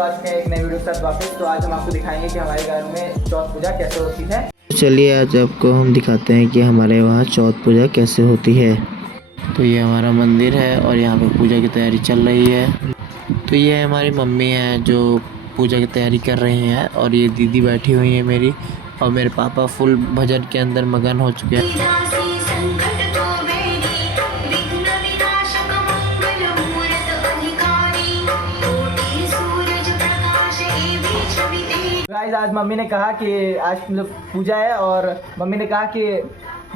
आज के एक नए वीडियो के साथ वापस। तो आज हम आपको दिखाएंगे कि हमारे घर में चौथ पूजा कैसे होती है। चलिए आज आपको हम दिखाते हैं कि हमारे वहाँ चौथ पूजा कैसे होती है। तो ये हमारा मंदिर है और यहाँ पे पूजा की तैयारी चल रही है। तो ये हमारी मम्मी है जो पूजा की तैयारी कर रही हैं और ये दीदी बैठी हुई है मेरी, और मेरे पापा फुल भजन के अंदर मगन हो चुके हैं। गाइस आज मम्मी ने कहा कि आज मतलब पूजा है और मम्मी ने कहा कि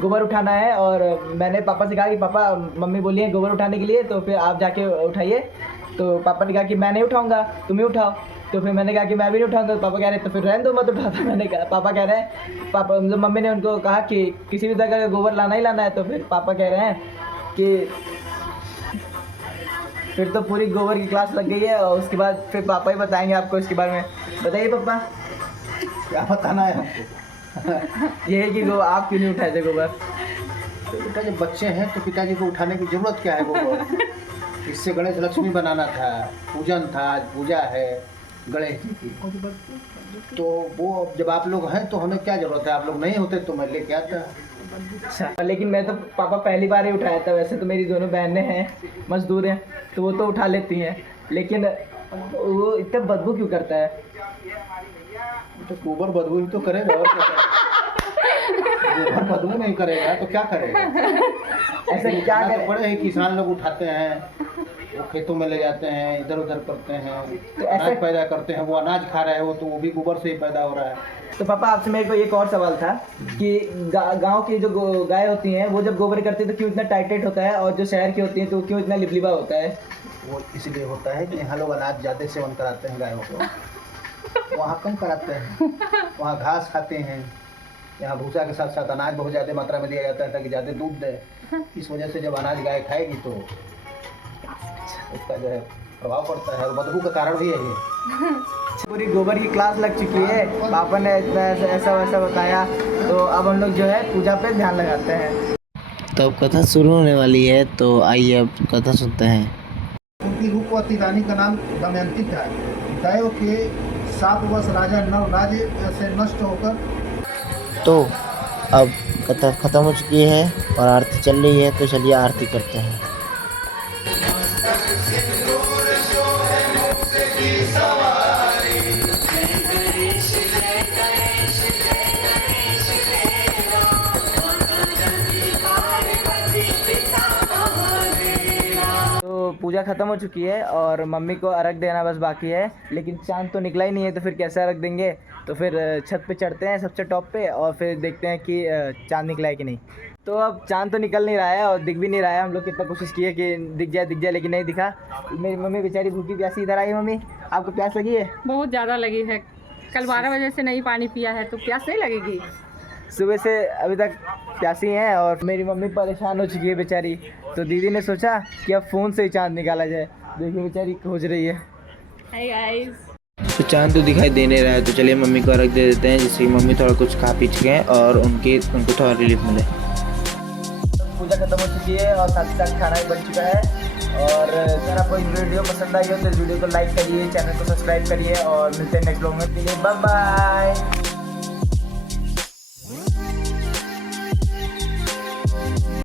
गोबर उठाना है, और मैंने पापा से कहा कि पापा मम्मी बोली है गोबर उठाने के लिए, तो फिर आप जाके उठाइए। तो पापा ने कहा कि मैं नहीं उठाऊंगा, तुम ही उठाओ। तो फिर मैंने कहा कि मैं भी नहीं उठाऊंगा। तो पापा कह रहे तो फिर रहने दो मत उठाता। मैंने कहा, पापा कह रहे हैं, पापा मतलब मम्मी ने उनको कहा कि किसी भी तरह का गोबर लाना ही लाना है। तो फिर पापा कह रहे हैं कि फिर तो पूरी गोबर की क्लास लग गई है, और उसके बाद फिर पापा ही बताएंगे आपको इसके बारे में। बताइए पापा, क्या बताना है हमको? ये है कि आप क्यों नहीं उठाए थे गोबर? तो बेटा जब बच्चे हैं तो पिताजी को उठाने की जरूरत क्या है गोबर? इससे गणेश लक्ष्मी बनाना था, पूजन था, आज पूजा है गणेश जी की। तो वो जब आप लोग हैं तो हमें क्या जरूरत है? आप लोग नहीं होते तो मैं लेके आता। अच्छा, लेकिन मैं तो पापा पहली बार ही उठाया था। वैसे तो मेरी दोनों बहनें हैं, मजदूर हैं, तो वो तो उठा लेती हैं, लेकिन वो इतना बदबू क्यों करता है? तो गोबर बदबू ही तो करेगा, और क्या करेगा? गोबर बदबू नहीं करेगा तो क्या करेगा? ऐसा क्या तो करे? बड़े ही किसान लोग उठाते हैं, वो खेतों में ले जाते हैं, इधर उधर करते हैं, तो ऐसा अनाज पैदा करते हैं। वो अनाज खा रहे हो तो वो भी गोबर से ही पैदा हो रहा है। तो पापा आपसे मेरे को एक और सवाल था कि गांव की जो गाय होती हैं वो जब गोबर करती है तो क्यों इतना टाइट होता है, और जो शहर की होती है तो क्यों इतना लिबलिबा होता है? वो इसलिए होता है कि यहाँ लोग अनाज ज़्यादा सेवन कराते हैं गायों को, वहाँ कम कराते हैं। वहाँ घास खाते हैं, यहाँ भूसा के साथ साथ अनाज बहुत ज़्यादा मात्रा में दिया जाता है ताकि ज़्यादा दूध दे। इस वजह से जब अनाज गाय खाएगी तो उसका जो है प्रभाव पड़ता है, और बदबू का कारण भी यही है। पूरी गोबर की क्लास लग चुकी है, पापा ने इतना ऐसा वैसा बताया, तो अब हम लोग जो है पूजा पे ध्यान लगाते हैं। तो अब कथा शुरू होने वाली है, तो आइए अब कथा सुनते हैं। उनकी रूपवती रानी का नाम दमयंती था। दैव के शापवश राजा नल राज्य से नष्ट होकर। तो अब कथा ख़त्म हो चुकी है और आरती चल रही है, तो चलिए आरती करते हैं। पूजा खत्म हो चुकी है और मम्मी को अर्घ देना बस बाकी है, लेकिन चांद तो निकला ही नहीं है, तो फिर कैसे अर्घ देंगे? तो फिर छत पे चढ़ते हैं सबसे टॉप पे और फिर देखते हैं कि चांद निकला है कि नहीं। तो अब चांद तो निकल नहीं रहा है और दिख भी नहीं रहा है। हम लोग कितना कोशिश किए कि दिख जाए लेकिन नहीं दिखा। मेरी मम्मी बेचारी भूखी प्यासी इधर आई। मम्मी आपको प्यास लगी है? बहुत ज़्यादा लगी है, कल 12 बजे से नहीं पानी पिया है, तो प्यास नहीं लगेगी? सुबह से अभी तक प्यासी हैं और मेरी मम्मी परेशान हो चुकी है बेचारी। तो दीदी ने सोचा कि अब फ़ोन से ही चांद निकाला जाए। देखिए बेचारी खोज रही है। हाय गाइस, तो चांद तो दिखाई दे नहीं रहा है, तो चलिए मम्मी को अर्घ दे देते हैं, जिससे मम्मी थोड़ा कुछ खा पी चुके हैं और उनको थोड़ा रिलीफ मिले। पूजा खत्म हो चुकी है और साथ ही साथ खाना भी बन चुका है। और अगर आपको इस वीडियो पसंद आई हो तो इस वीडियो को लाइक करिए, चैनल को सब्सक्राइब करिए, और मिलते हैं नेक्स्ट व्लॉग में। Bye bye.